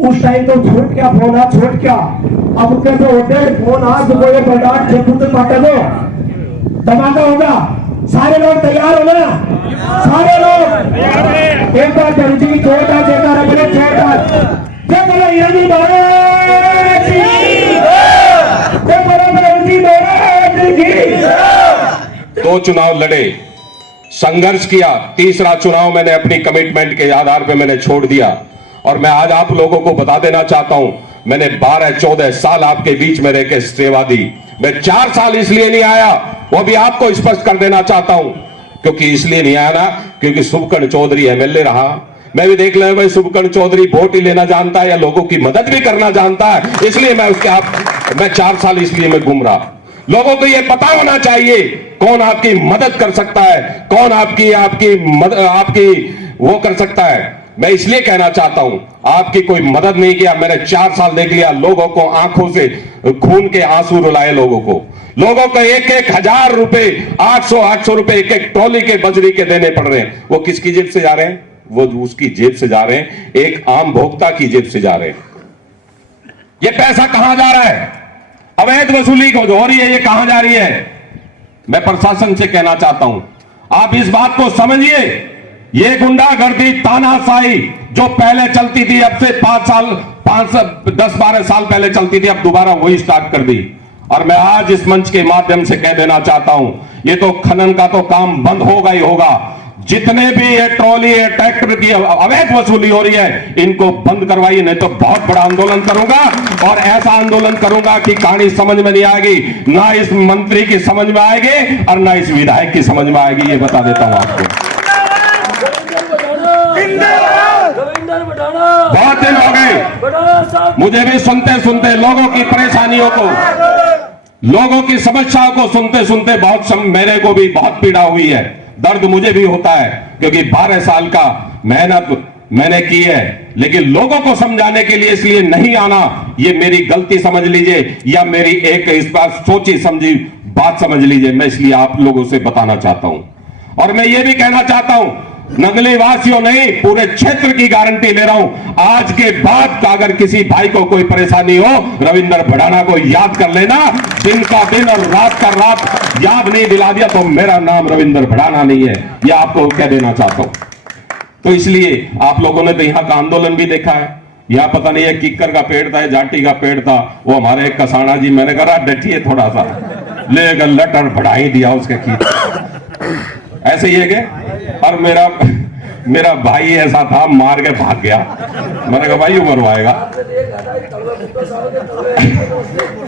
उस टाइम तो छूट क्या फोन आ छूट क्या अब के तो होते फोन आज को ये बर्दाश्त जेपुत काटे दो धमाका होगा। सारे लोग तैयार हो ना? सारे लोग एक बार जल्दी जोरदार जयकारा बोलो जोरदार जय बोलो हिरणी महाराज की जय बोलो हिरणी महाराज की। दो चुनाव लड़े, संघर्ष किया, तीसरा चुनाव मैंने अपनी कमिटमेंट के आधार पर मैंने छोड़ दिया। और मैं आज आप लोगों को बता देना चाहता हूं, मैंने 12-14 साल आपके बीच में रह के सेवा दी। मैं 4 साल इसलिए नहीं आया, वो भी आपको स्पष्ट कर देना चाहता हूं, क्योंकि इसलिए नहीं आया ना क्योंकि शुभकर्ण चौधरी एमएलए रहा। मैं भी देख ले भाई, शुभकर्ण चौधरी वोट ही लेना जानता है या लोगों की मदद भी करना जानता है, इसलिए मैं 4 साल इसलिए मैं घूम रहा। लोगों को यह पता होना चाहिए कौन आपकी मदद कर सकता है, कौन आपकी वो कर सकता है। मैं इसलिए कहना चाहता हूं, आपकी कोई मदद नहीं किया। मैंने 4 साल देख लिया, लोगों को आंखों से खून के आंसू रुलाए, लोगों को 1-1 हजार रुपए, 800 रुपए एक ट्रॉली के बजरी के देने पड़ रहे हैं। वो किसकी जेब से जा रहे हैं? वो उसकी जेब से जा रहे हैं, एक आम भोक्ता की जेब से जा रहे हैं। ये पैसा कहां जा रहा है? अवैध वसूली को हो रही है, ये कहां जा रही है? मैं प्रशासन से कहना चाहता हूं, आप इस बात को समझिए। ये गुंडागर्दी, तानाशाही जो पहले चलती थी, अब से 10-12 साल पहले चलती थी, अब दोबारा वही स्टार्ट कर दी। और मैं आज इस मंच के माध्यम से कह देना चाहता हूं, ये तो खनन का तो काम बंद होगा ही होगा। जितने भी ये ट्रॉली है, ट्रैक्टर की अवैध वसूली हो रही है, इनको बंद करवाइए, नहीं तो बहुत बड़ा आंदोलन करूंगा। और ऐसा आंदोलन करूंगा कि कहानी समझ में नहीं आएगी, ना इस मंत्री की समझ में आएगी और ना इस विधायक की समझ में आएगी, ये बता देता हूं आपको। बहुत दिन हो गए मुझे भी सुनते सुनते लोगों की परेशानियों को, लोगों की समस्याओं को सुनते सुनते मेरे को भी बहुत पीड़ा हुई है, दर्द मुझे भी होता है, क्योंकि 12 साल का मेहनत मैंने की है। लेकिन लोगों को समझाने के लिए इसलिए नहीं आना, ये मेरी गलती समझ लीजिए या मेरी एक इस बार सोची समझी बात समझ लीजिए। मैं इसलिए आप लोगों से बताना चाहता हूं, और मैं ये भी कहना चाहता हूं, नगली वासियों नहीं, पूरे क्षेत्र की गारंटी ले रहा हूं, आज के बाद का अगर किसी भाई को कोई परेशानी हो, रविंद्र भड़ाना को याद कर लेना। दिन का दिन और रात का रात याद नहीं दिला दिया तो मेरा नाम रविंद्र भड़ाना नहीं है, यह आपको कह देना चाहता हूं। तो इसलिए आप लोगों ने तो यहां का आंदोलन भी देखा है। यहां पता नहीं है किक्कर का पेड़ था, जाटी का पेड़ था, वो हमारे एक कसाना जी, मैंने कहा डटिए थोड़ा सा, ले लट और बढ़ा ही दिया उसके खींच। ऐसे ही है कि और मेरा भाई ऐसा था, मार के भाग गया। मैंने कहा भाई मरवाएगा,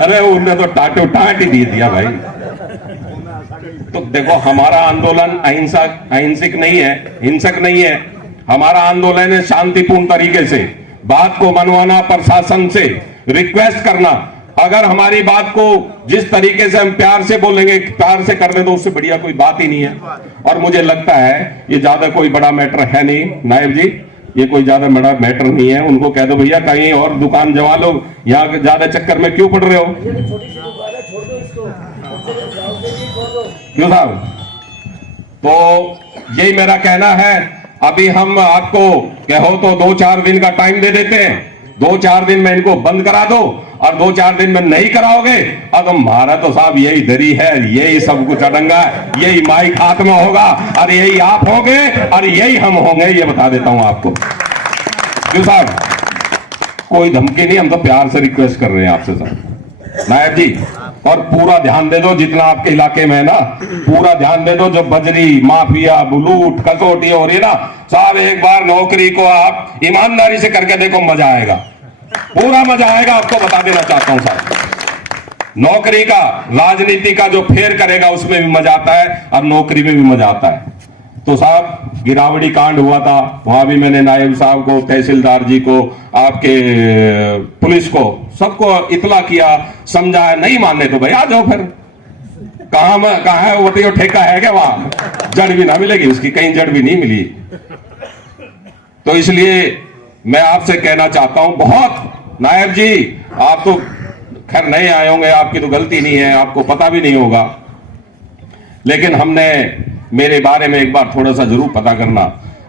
अरे उन्हें तो टाटो टाट ही दे दिया भाई। तो देखो, हमारा आंदोलन अहिंसक नहीं है, हिंसक नहीं है। हमारा आंदोलन है शांतिपूर्ण तरीके से बात को मनवाना, प्रशासन से रिक्वेस्ट करना। अगर हमारी बात को जिस तरीके से हम प्यार से बोलेंगे, प्यार से कर दे, तो उससे बढ़िया कोई बात ही नहीं है। और मुझे लगता है ये ज्यादा कोई बड़ा मैटर है नहीं, नायब जी, ये कोई ज्यादा बड़ा मैटर नहीं है। उनको कह दो भैया कहीं और दुकान जमा लो, यहाँ ज्यादा चक्कर में क्यों पड़ रहे हो? क्यों साहब? तो यही मेरा कहना है। अभी हम आपको कहो तो 2-4 दिन का टाइम दे देते हैं, 2-4 दिन में इनको बंद करा दो, और 2-4 दिन में नहीं कराओगे, अब हमारा तो साहब यही दरी है, यही सब कुछ अड़ंगा, यही माइक हाथ में होगा, और यही आप होंगे और यही हम होंगे, ये बता देता हूं आपको। क्यों साहब? कोई धमकी नहीं, हम तो प्यार से रिक्वेस्ट कर रहे हैं आपसे साहब। नायब जी, और पूरा ध्यान दे दो, जितना आपके इलाके में है ना, पूरा ध्यान दे दो। जो बजरी माफिया, लूट कसौटी हो रही है ना साहब, एक बार नौकरी को आप ईमानदारी से करके देखो, मजा आएगा, पूरा मजा आएगा। आपको बता देना चाहता हूं साहब, नौकरी का, राजनीति का जो फेर करेगा उसमें भी मजा आता है और नौकरी में भी मजा आता है। तो साहब, गिरावड़ी कांड हुआ था, वहां भी मैंने नायब साहब को, तहसीलदार जी को, आपके पुलिस को, सबको इतला किया, समझाया। नहीं मानने तो भाई आ जाओ फिर। कहां है वो ठेका है क्या? वहां जड़ भी ना मिलेगी उसकी, कहीं जड़ भी नहीं मिली। तो इसलिए मैं आपसे कहना चाहता हूं, बहुत नायब जी, आप तो खैर नहीं आए होंगे, आपकी तो गलती नहीं है, आपको पता भी नहीं होगा, लेकिन हमने मेरे बारे में एक बार थोड़ा सा जरूर पता करना।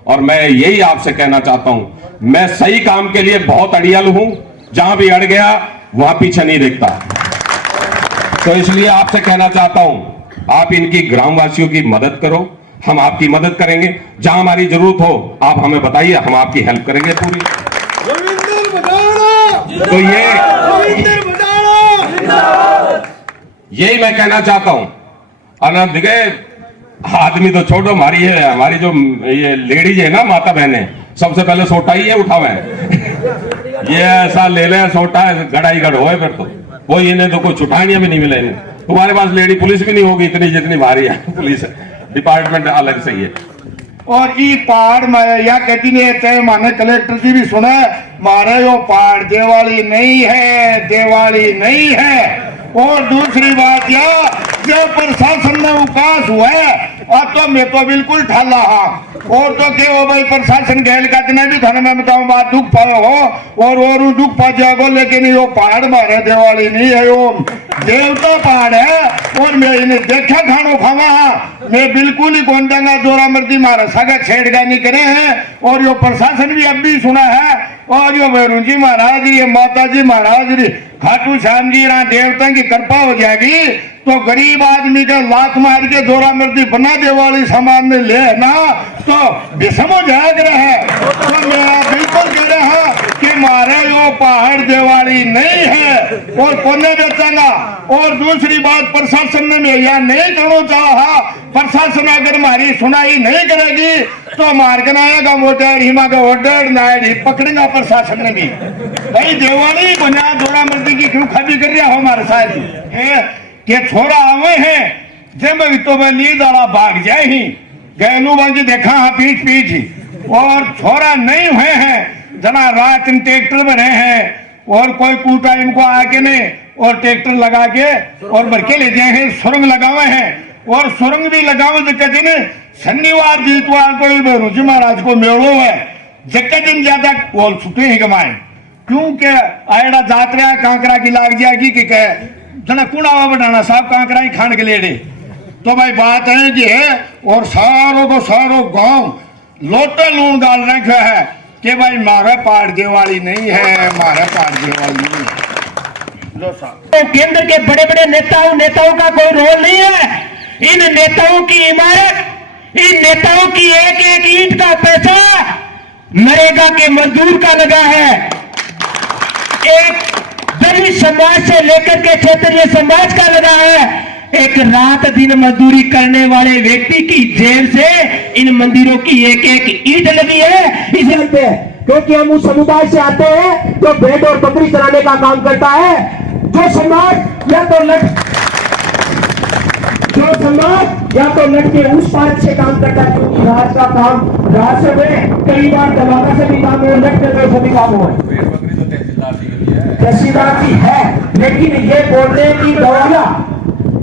और मैं यही आपसे कहना चाहता हूं, मैं सही काम के लिए बहुत अड़ियल हूं, जहां भी अड़ गया वहां पीछे नहीं देखता। तो इसलिए आपसे कहना चाहता हूं, आप इनकी ग्रामवासियों की मदद करो, हम आपकी मदद करेंगे। जहां हमारी जरूरत हो आप हमें बताइए, हम आपकी हेल्प करेंगे पूरी। तो यही मैं कहना चाहता हूं। और देखिए, आदमी तो छोड़ो, हमारी जो ये लेडीज है ना, माता बहने, सबसे पहले सोटा ही है उठावे ये ऐसा ले ले सोटा गड़ाई गड़ हो, फिर तो कोई इन्हें तो कुछ उठानिया भी नहीं मिले। तुम्हारे पास लेडी पुलिस भी नहीं होगी इतनी जितनी भारी है पुलिस डिपार्टमेंट अलग से ही है। और ई पहाड़ में या कहती नहीं तय माने कलेक्टर जी भी सुने मारे यो पहाड़ दिवाली नहीं है, दिवाली नहीं है। और दूसरी बात यह जो प्रशासन में उकास हुआ है और तो मैं तो बिल्कुल ठाला हाँ। और तो क्या हो भाई, प्रशासन गैल का दिन भी थाने में बताऊं बात दुख पाए हो और दुख पा जाओ, लेकिन यो पहाड़ मारे दिवाली नहीं है, यो देवता पहाड़ है। और मैं इन्हें देखा खानो खावा हाँ, मैं बिल्कुल ही गोंडंगा जोरा मर्दी मारा सगा छेड़खानी करे हैं। और यो प्रशासन भी अब भी सुना है। और यो भैरू जी महाराज, ये माता जी महाराज, खाटू श्याम जी यहाँ देवता की कृपा हो जाएगी तो गरीब आदमी के लात मार के जोरा मर्दी बना दिवाली सामान में ले ना तो विषम हो जाएगा है। तो मेरा बिल्कुल कह रहे हैं कि मारे यो पहाड़ दिवाली नहीं है और कोने बेचेगा। और दूसरी बात, प्रशासन ने मैं यह नहीं करना चाहा, प्रशासन अगर हमारी सुनाई नहीं करेगी तो मार के आएगा मोटर हिमा का ऑर्डर नायडी पकड़ेगा प्रशासन ने भी। भाई दिवाली बना जोरा मर्दी की क्यों खबी कर रहा हो हमारे साथ के छोरा आवे हैं जब तो मैं नींद वाला भाग जाए ही गैलू बाजी देखा हाँ पीठ पीठ। और छोरा नहीं हुए हैं जना रात इन ट्रैक्टर में रहे हैं और कोई कूटा इनको आके ने और ट्रैक्टर लगा के और भर के ले जाए हैं, सुरंग लगावे हैं। और सुरंग भी लगावे जगह दिन शनिवार जीतवार को रुचि महाराज को मेड़ो है, जगह दिन ज्यादा वो छुट्टी ही कमाए क्योंकि आयड़ा जात्रा कांकरा की लाग जाएगी कि जना कुड़ावा बनाना साहब कांकरा ही खान के लिए। तो भाई बात है कि है और सारों को सारों गांव लोटे लून डाल रखे है कि भाई मारे पहाड़ दिवाली नहीं है, मारे पहाड़ दिवाली नहीं है। लो साहब, तो केंद्र के बड़े बड़े नेताओं का कोई रोल नहीं है। इन नेताओं की इमारत, इन नेताओं की एक एक ईंट का पैसा नरेगा के मजदूर का लगा है। एक दलित समाज से लेकर के क्षेत्रीय समाज का लगा है। एक रात दिन मजदूरी करने वाले व्यक्ति की जेब से इन मंदिरों की एक एक ईंट लगी है। इसे पे क्योंकि हम उस समुदाय से आते हैं तो भेड़ और बकरी चराने का काम करता है। जो समाज या तो लट के उस पार से काम करता है, क्योंकि राज का काम राज से में कई बार धमाका से भी काम हो, लट के सभी काम हो। तहसीलदार की है, लेकिन ये बोल रहे हैं कि दवाला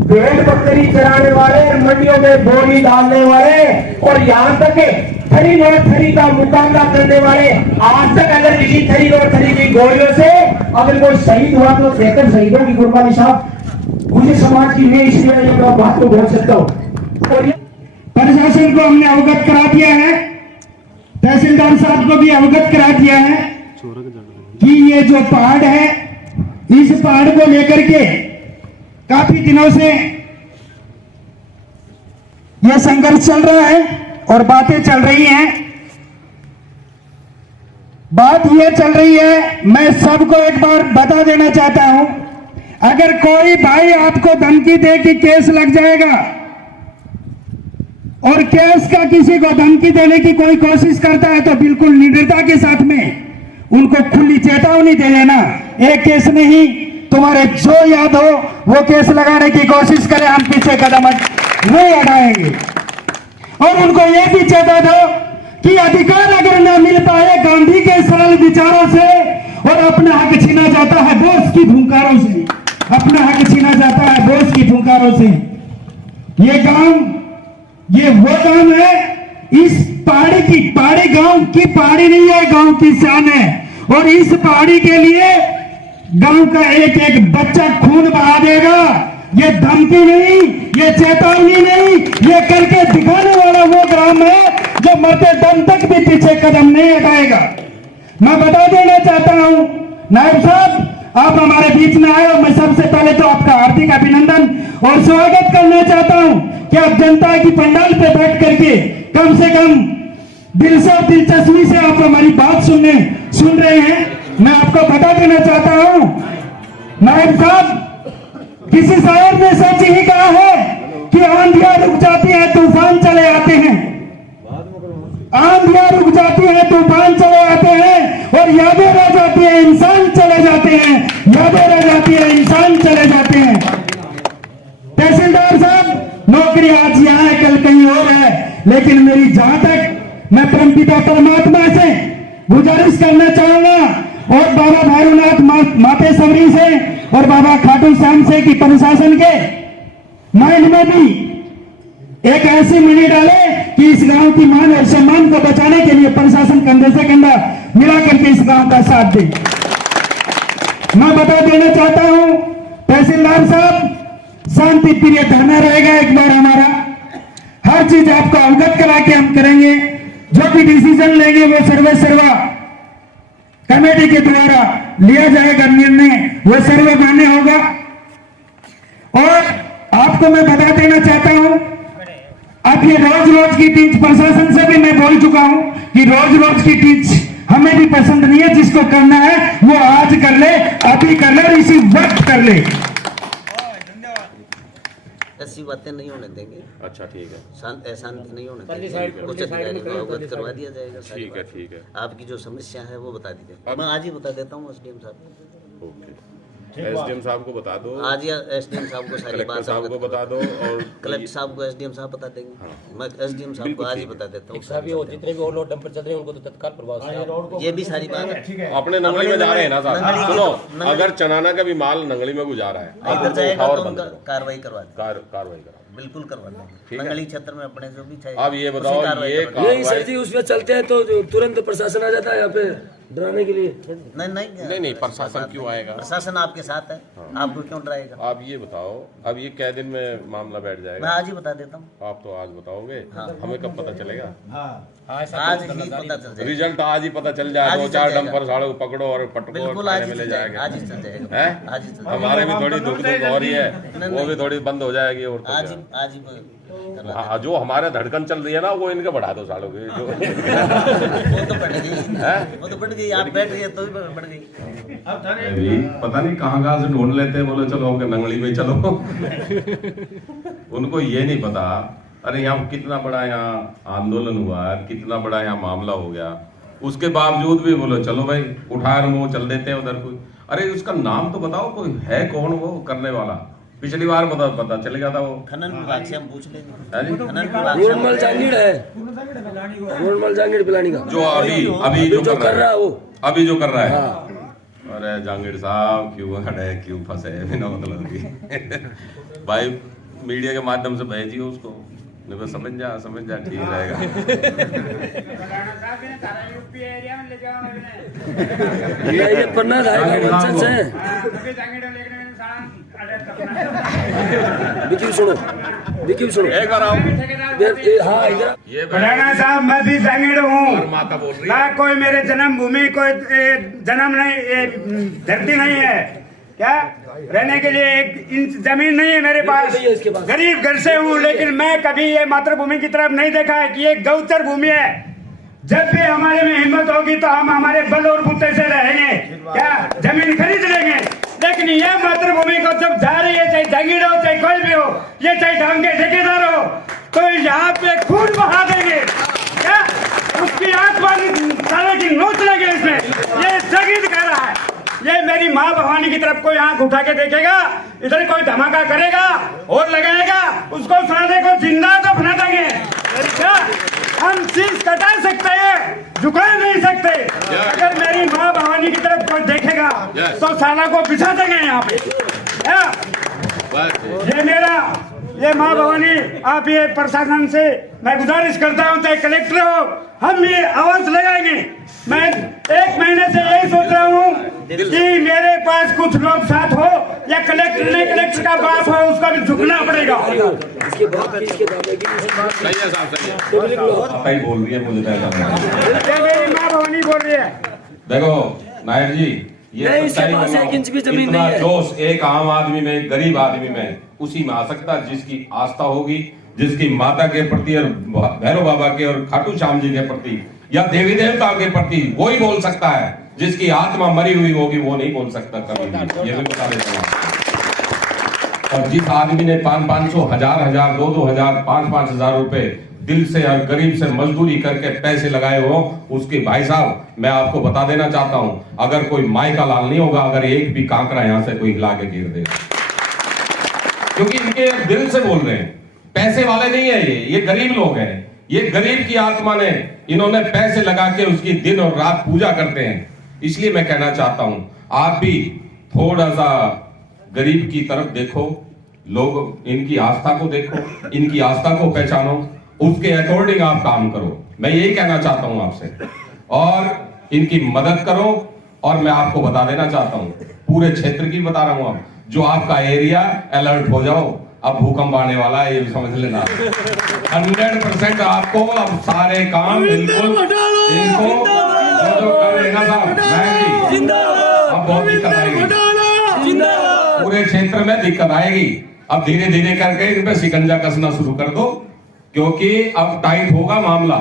भेड़ बकरी चराने वाले, मंडियों में बोरी डालने वाले और यहाँ तक थरी और थरी का मुकाबला करने वाले, आज तक अगर किसी थरी और थरी की गोलियों से अगर कोई शहीद हुआ तो बेहतर शहीदों की कुर्बानी साहब मुझे समाज की मैं इसलिए ये बात को बोल सकता हूँ। और प्रशासन को हमने अवगत करा दिया है, तहसीलदार साहब को भी अवगत करा दिया है कि ये जो पहाड़ है, इस पहाड़ को लेकर के काफी दिनों से यह संघर्ष चल रहा है और बातें चल रही हैं। बात यह चल रही है, मैं सबको एक बार बता देना चाहता हूं, अगर कोई भाई आपको धमकी दे कि केस लग जाएगा और केस का किसी को धमकी देने की कोई कोशिश करता है तो बिल्कुल निडरता के साथ में उनको खुली चेतावनी दे देना। एक केस नहीं, तुम्हारे जो याद हो वो केस लगाने की कोशिश करें, हम पीछे कदम नहीं हटाएंगे। और उनको यह भी चेता दो कि अधिकार अगर न मिल पाए गांधी के सरल विचारों से और अपना हक छीना जाता है बोस की फुंकारों से, अपना हक छीना जाता है बोस की फुंकारों से। ये गांव ये वो गांव है, इस पहाड़ी गांव की पहाड़ी नहीं है, गांव की शान है। और इस पहाड़ी के लिए गांव का एक एक बच्चा खून बहा देगा। ये धमकी नहीं, ये चेतावनी नहीं, ये करके दिखाने वाला वो ग्राम है जो मरते दम तक भी पीछे कदम नहीं हटाएगा। मैं बता देना चाहता हूं नायब साहब, आप हमारे बीच में आए और मैं सबसे पहले तो आपका हार्दिक अभिनंदन और स्वागत करना चाहता हूं कि आप जनता की पंडाल पे बैठ करके कम से कम दिल से और दिलचस्पी से आप हमारी बात सुन रहे हैं। मैं आपको बता देना चाहता हूं नायब साहब, किसी शायर ने सच ही कहा है कि आंधियां रुक जाती है तूफान चले आते हैं, आंधियां रुक जाती है तूफान चले आते हैं और यादें रह जाती है इंसान चले जाते हैं, यादें रह जाती है इंसान चले जाते हैं। तहसीलदार साहब, नौकरी आज यहाँ है कल कहीं और है, लेकिन मेरी जहां तक मैं परमपिता परमात्मा से गुजारिश करना चाहूंगा और बाबा भैरवनाथ माते सबरी से और बाबा खाटू श्याम से कि प्रशासन के माइंड में भी एक ऐसी मणि डाले कि इस गांव की मान और सम्मान को बचाने के लिए प्रशासन कंधे से कंधा मिला करके इस गांव का साथ दे। मैं बता देना चाहता हूं तहसीलदार साहब, शांति प्रिय धरना रहेगा एक बार हमारा, हर चीज आपको अवगत करा के हम करेंगे। जो भी डिसीजन लेंगे वो सर्वे सर्वा कमेटी के द्वारा लिया जाएगा, निर्णय वो सर्वे मान्य होगा। और आपको मैं बता देना चाहता हूं, अब ये रोज की टीच प्रशासन से भी मैं बोल चुका हूं कि रोज की टीच हमें भी पसंद नहीं है। जिसको करना है वो आज कर ले, अभी कर ले और इसी वक्त कर ले। ऐसी बातें नहीं होने देंगे। अच्छा ठीक है, शांति नहीं होने देंगे, उचित अधिकारी को अवगत करवा दिया जाएगा। ठीक है ठीक है। आपकी जो समस्या है वो बता दीजिए, मैं आज ही बता देता हूँ एसडीएम साहब को। ओके, एसडीएम साहब को बता दो, आज या एसडीएम साहब को सारी कलेक्टर बात साहब को बता दो और कलेक्टर साहब को एसडीएम साहब बता देंगे। मैं एसडीएम साहब को आज ही बता देता हूँ। जितने भी और लोग डंपर चल रहे हैं उनको तो तत्काल प्रभाव से ये भी सारी बात है। अपने नंगली में जा रहे हैं ना साहब, सुनो, अगर चनाना का भी माल नंगली में गुजार रहा है इधर जाएगा तो उनका कार्रवाई करवा दें, कार्रवाई करा, बिल्कुल करवा देंगे। नंगली क्षेत्र में अपने जो भी चाहिए। अब ये बताओ, ये नहीं सर जी, उसमें चलते हैं तो तुरंत प्रशासन आ जाता है यहाँ पे डराने के लिए। नहीं, प्रशासन क्यों आएगा? प्रशासन आपके साथ है, आपको क्यों डराएगा? आप ये बताओ, अब ये कै दिन में मामला बैठ जाएगा? मैं आज ही बता देता हूँ। आप तो आज बताओगे, हमें कब पता चलेगा? आज ही पता चल जाएगा, रिजल्ट आज ही पता चल जाए। 2-4 डंपर सालों को पकड़ो और पटको बिल्कुल और आज थाने ही में ले चल जाएगा। आज ही चल जाएगा, हैं? आज ही चल जाएगा। हमारे भी थोड़ी दुख हो रही है, वो भी थोड़ी बंद हो जाएगी। और तो आज क्या? ही करवा हाँ, जो हमारे धड़कन चल रही है ना, वो इनके बढ़ा दो सालों की जो वो तो बढ़ गई, वो तो बढ़ गई। आप बैठ रही है तो भी बढ़ गई। अभी पता नहीं कहाँ से ढूंढ लेते हैं, बोले चलो नंगली में चलो। उनको ये नहीं पता, अरे यहाँ कितना बड़ा यहाँ आंदोलन हुआ है, कितना बड़ा यहाँ मामला हो गया, उसके बावजूद भी बोलो चलो भाई उठा वो चल देते हैं उधर। कोई अरे उसका नाम तो बताओ, कोई है कौन वो करने वाला? पिछली बार पता चल गया था वो। खनन विभाग से हम पूछ लेंगे। खनन रोडमल जांगीड़ है, रोडमल जांगीड़ पिलानी का जो अभी जो कर रहा है वो, अभी जो कर रहा है। अरे जांगीड़ साहब क्यों खड़े, क्यों फंसे बिना मतलब की? भाई मीडिया के माध्यम से भेजिए उसको, नहीं समझ जा ठीक रहेगा। ये पन्ना विकी सुनो एक बार आओ। हाँ इधर ये राणा साहब, मैं भी जांगीड़ हूँ माता बोल रही ना, है। कोई मेरे जन्मभूमि कोई जन्म नहीं, धरती नहीं है क्या? रहने के लिए 1 इंच जमीन नहीं है मेरे पास। गरीब घर से हूँ, लेकिन मैं कभी ये मातृभूमि की तरफ नहीं देखा है कि ये गौचर भूमि है। जब भी हमारे में हिम्मत होगी तो हम हमारे बल और बुते से रहेंगे, क्या जमीन खरीद लेंगे। लेकिन ये मातृभूमि को जब जा रही है, चाहे जागीर हो चाहे कोई भी हो, ये चाहे ढंग के ठेकेदार हो, तो यहाँ पे खून बहा देंगे, क्या उसकी आंख वाली साले की नोच लगे इसमें। ये जगीर कह रहा है, ये मेरी माँ भवानी की तरफ कोई आंख उठा के देखेगा, इधर कोई धमाका करेगा और लगाएगा, उसको साले को जिंदा दफना देंगे। क्या हम चीज कटा सकते हैं, झुका नहीं सकते। अगर मेरी माँ भवानी की तरफ कोई देखेगा तो साला को बिछा देंगे यहाँ पे। ये माँ भवानी, आप ये प्रशासन से मैं गुजारिश करता हूँ, चाहे कलेक्टर हो, हम ये आवाज लगाएंगे। मैं 1 महीने से यही सोच रहा हूँ कि मेरे पास कुछ लोग साथ हो, या कलेक्टर नहीं, कलेक्टर का बाप है उसका भी झुकना पड़ेगा। इसके बाद किसके दादागिरी सही है साहब, सही है। तो लिख लो। आप ही बोल रही है, मुझे तय करना है। मेरी माँ भवानी बोल रही है। देखो नायर जी, ये नहीं, इसके सच्चाई पास बताऊं, एक इंच भी जमीन इतना नहीं है। जोश एक आम आदमी में, गरीब आदमी में उसी में आ सकता है जिसकी आस्था होगी, जिसकी माता के प्रति और भैरव बाबा के और खाटू श्याम जी के प्रति या देवी देवता के प्रति वो ही बोल सकता है। जिसकी आत्मा मरी हुई होगी वो नहीं बोल सकता कभी भी, ये भी बता देता हूं। और जिस आदमी ने 500, 1000, 2000, 5000 रुपए दिल से और गरीब से मजदूरी करके पैसे लगाए हो, उसके भाई साहब मैं आपको बता देना चाहता हूं, अगर कोई माई का लाल नहीं होगा अगर एक भी कांकरा यहां से कोई हिला के गिर दे, क्योंकि इनके दिल से बोल रहे हैं, पैसे वाले नहीं है ये गरीब लोग हैं। ये गरीब की आत्मा ने इन्होंने पैसे लगा के उसकी दिन और रात पूजा करते हैं। इसलिए मैं कहना चाहता हूं आप भी थोड़ा सा गरीब की तरफ देखो, लोग इनकी आस्था को देखो, इनकी आस्था को पहचानो, उसके अकॉर्डिंग आप काम करो। मैं यही कहना चाहता हूं आपसे, और इनकी मदद करो। और मैं आपको बता देना चाहता हूं, पूरे क्षेत्र की बता रहा हूं, अब जो आपका एरिया अलर्ट हो जाओ, अब भूकंप आने वाला है, ये भी समझ लेना। 100% आपको अब सारे काम बिल्कुल इनको जो कर लेना साहब, अब बहुत दिक्कत आएगी, पूरे क्षेत्र में दिक्कत आएगी। अब धीरे धीरे करके इन पे शिकंजा कसना शुरू कर दो, क्योंकि अब टाइट होगा मामला,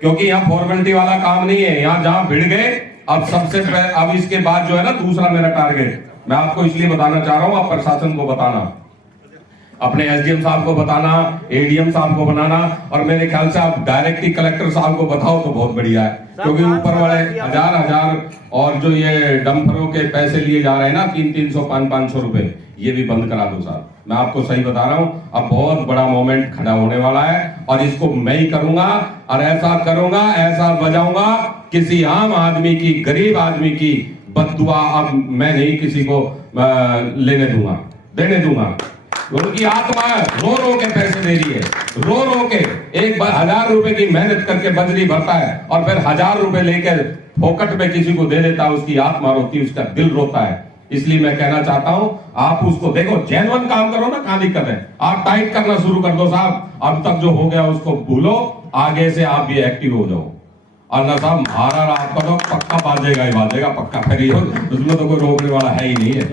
क्योंकि यहाँ फॉर्मेलिटी वाला काम नहीं है। यहाँ जहां भिड़ गए, अब अब इसके बाद जो है ना दूसरा मेरा टारगेट, मैं आपको इसलिए बताना चाह रहा हूं, आप प्रशासन को बताना, अपने एसडीएम साहब को बताना, एडीएम साहब को बनाना, और मेरे ख्याल से आप डायरेक्टली कलेक्टर साहब को बताओ तो बहुत बढ़िया है, क्योंकि ऊपर वाले हजार और जो ये डंपरों के पैसे लिए जा रहे हैं ना 300, 500 रुपए, ये भी बंद करा दो साहब। मैं आपको सही बता रहा हूं, अब बहुत बड़ा मोमेंट खड़ा होने वाला है और इसको मैं ही करूंगा, और ऐसा करूंगा, ऐसा बजाऊंगा, किसी आम आदमी की, गरीब आदमी की बद्दुआ अब मैं नहीं किसी को देने दूंगा। उनकी आत्मा रो रो के पैसे दे रही है, रो रो के 1000 रुपए की मेहनत करके बजरी भरता है और फिर 1000 रुपए लेकर फोकट में किसी को दे देता है, उसकी आत्मा रोती है, उसका दिल रोता है। इसलिए मैं कहना चाहता हूं आप उसको देखो, जेन्युइन काम करो ना, कहां दिक्कत है, आप टाइट करना शुरू कर दो साहब। अब तक जो हो गया उसको भूलो, आगे से आप भी एक्टिव हो जाओ। और ना साहब महाराज आपका तो पक्का बाजेगा ही बाजेगा, पक्का फेरी हो, उसमें तो कोई रोकने वाला है ही नहीं है।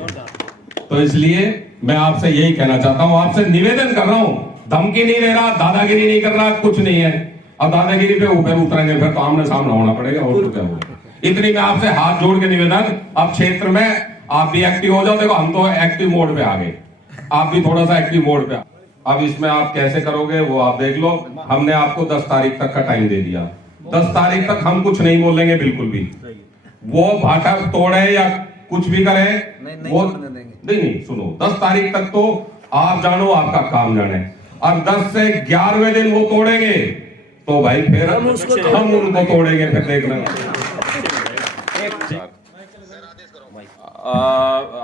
तो इसलिए मैं आपसे यही कहना चाहता हूं, आपसे निवेदन कर रहा हूं, धमकी नहीं दे रहा, दादागिरी नहीं कर रहा, कुछ नहीं है। अब दादागिरी पे ऊपर उतरेंगे फिर तो आमने सामने होना पड़ेगा, और तो क्या होगा। इतनी मैं आपसे हाथ जोड़ के निवेदन, अब क्षेत्र में आप भी एक्टिव हो जाओ। देखो हम तो एक्टिव मोड पे आ गए, आप भी थोड़ा सा एक्टिव मोड पे। अब इसमें आप कैसे करोगे वो आप देख लो। हमने आपको 10 तारीख तक का टाइम दे दिया, 10 तारीख तक हम कुछ नहीं बोलेंगे बिल्कुल भी। वो भाटा तोड़े या कुछ भी करे, वो नहीं सुनो, 10 तारीख तक तो आप जानो, आपका काम जाने, और 10 से 11वें दिन वो तोड़ेंगे तो भाई फिर हम उनको तोड़ेंगे, फिर देखना।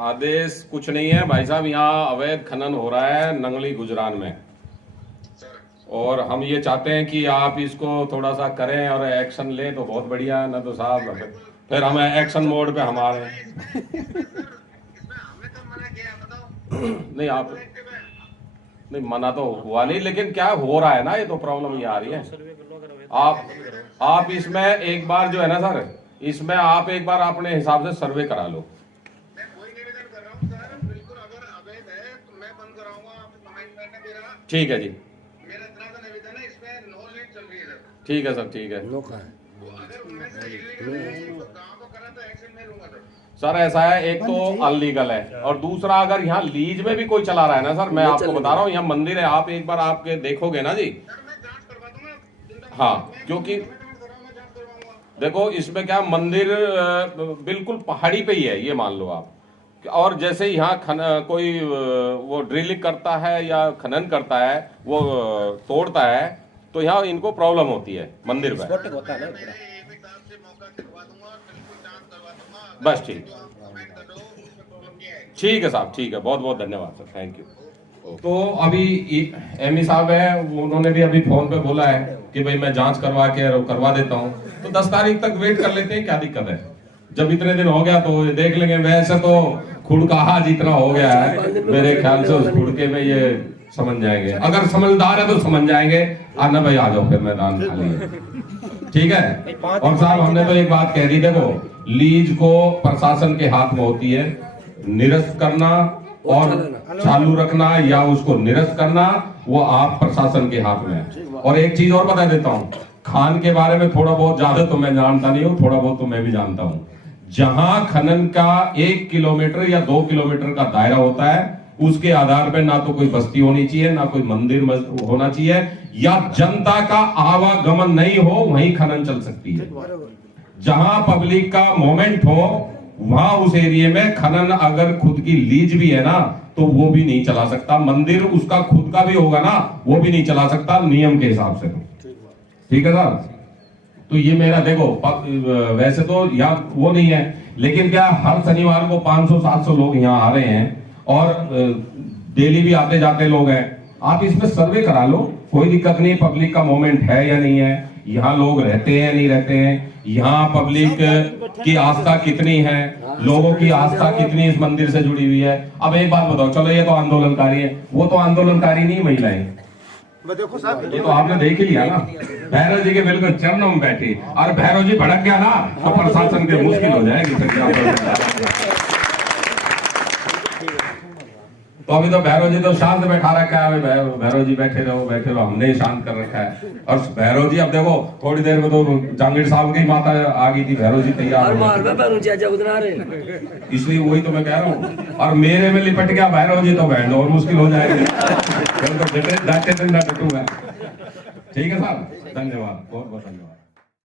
आदेश कुछ नहीं है भाई साहब, यहाँ अवैध खनन हो रहा है नंगली गुजरान में, और हम ये चाहते हैं कि आप इसको थोड़ा सा करें और एक्शन लें तो बहुत बढ़िया है, ना तो साहब फिर हम एक्शन मोड पे हमारे नहीं आप नहीं मना तो हुआ नहीं, लेकिन क्या हो रहा है ना, ये तो प्रॉब्लम ये आ रही है। आप इसमें एक बार जो है ना सर, इसमें आप एक बार अपने हिसाब से सर्वे करा लो। ठीक है जी, ठीक है सर, ठीक है सर। ऐसा है, एक तो अनलीगल है और दूसरा अगर यहाँ लीज में भी कोई चला रहा है ना सर, मैं आपको बता रहा हूँ, यहाँ मंदिर है, आप एक बार आपके देखोगे ना जी। हाँ, क्योंकि देखो इसमें क्या, मंदिर बिल्कुल पहाड़ी पे ही है, ये मान लो आप। और जैसे यहाँ कोई वो ड्रिलिंग करता है या खनन करता है, वो तोड़ता है, तो यहाँ इनको प्रॉब्लम होती है मंदिर में। बस ठीक है साहब, ठीक है, बहुत बहुत धन्यवाद सर, थैंक यू। तो अभी एमई साहब है, उन्होंने भी अभी फोन पे बोला है कि भाई मैं जांच करवा के करवा देता हूँ, तो 10 तारीख तक वेट कर लेते हैं, क्या दिक्कत है। जब इतने दिन हो गया तो देख लेंगे। वैसे तो खुड़काहा जितना हो गया है मेरे ख्याल से उस खुड़के में ये समझ जाएंगे, अगर समझदार है तो समझ जाएंगे। आना भाई आ जाओ फिर मैदान खाली है, ठीक है। और साहब हमने तो एक बात कह दी, देखो लीज को प्रशासन के हाथ में होती है, निरस्त करना और चालू रखना या उसको निरस्त करना वो आप प्रशासन के हाथ में है। और एक चीज और बता देता हूँ, खान के बारे में थोड़ा बहुत ज्यादा तो मैं जानता नहीं हूँ, थोड़ा बहुत तो मैं भी जानता हूँ। जहां खनन का 1 किलोमीटर या 2 किलोमीटर का दायरा होता है उसके आधार पर ना तो कोई बस्ती होनी चाहिए, ना कोई मंदिर होना चाहिए, या जनता का आवागमन नहीं हो वहीं खनन चल सकती है। जहां पब्लिक का मोमेंट हो वहां उस एरिया में खनन अगर खुद की लीज भी है ना तो वो भी नहीं चला सकता। मंदिर उसका खुद का भी होगा ना वो भी नहीं चला सकता नियम के हिसाब से। ठीक है साहब, तो ये मेरा देखो वैसे तो यहाँ वो नहीं है, लेकिन क्या हर शनिवार को 500-700 लोग यहाँ आ रहे हैं और डेली भी आते जाते लोग हैं। आप इसमें सर्वे करा लो, कोई दिक्कत नहीं। पब्लिक का मोमेंट है या नहीं है, यहाँ लोग रहते हैं नहीं रहते हैं, यहाँ पब्लिक की आस्था कितनी है, लोगों की आस्था कितनी इस मंदिर से जुड़ी हुई है। अब एक बात बताओ, चलो ये तो आंदोलनकारी है, वो तो आंदोलनकारी नहीं महिलाएं, ये तो आपने देख ही लिया ना। भैरव जी के बिल्कुल चरणों में बैठी और भैरव जी भड़क गया ना तो प्रशासन के मुश्किल हो जाएगी फिर। तो अभी तो भैरव जी तो शांत बैठा रखा है, भैरव जी बैठे रहो, हमने शांत कर रखा है। और भैरव जी अब देखो थोड़ी देर में तो जहांगीर साहब की माता आ गई थी, भैरव जी तैयार, इसलिए वही तो मैं कह रहा हूँ। और मेरे में लिपट गया भैरव जी तो बहन और मुश्किल हो जाएगी। ठीक है साहब, धन्यवाद, बहुत बहुत धन्यवाद।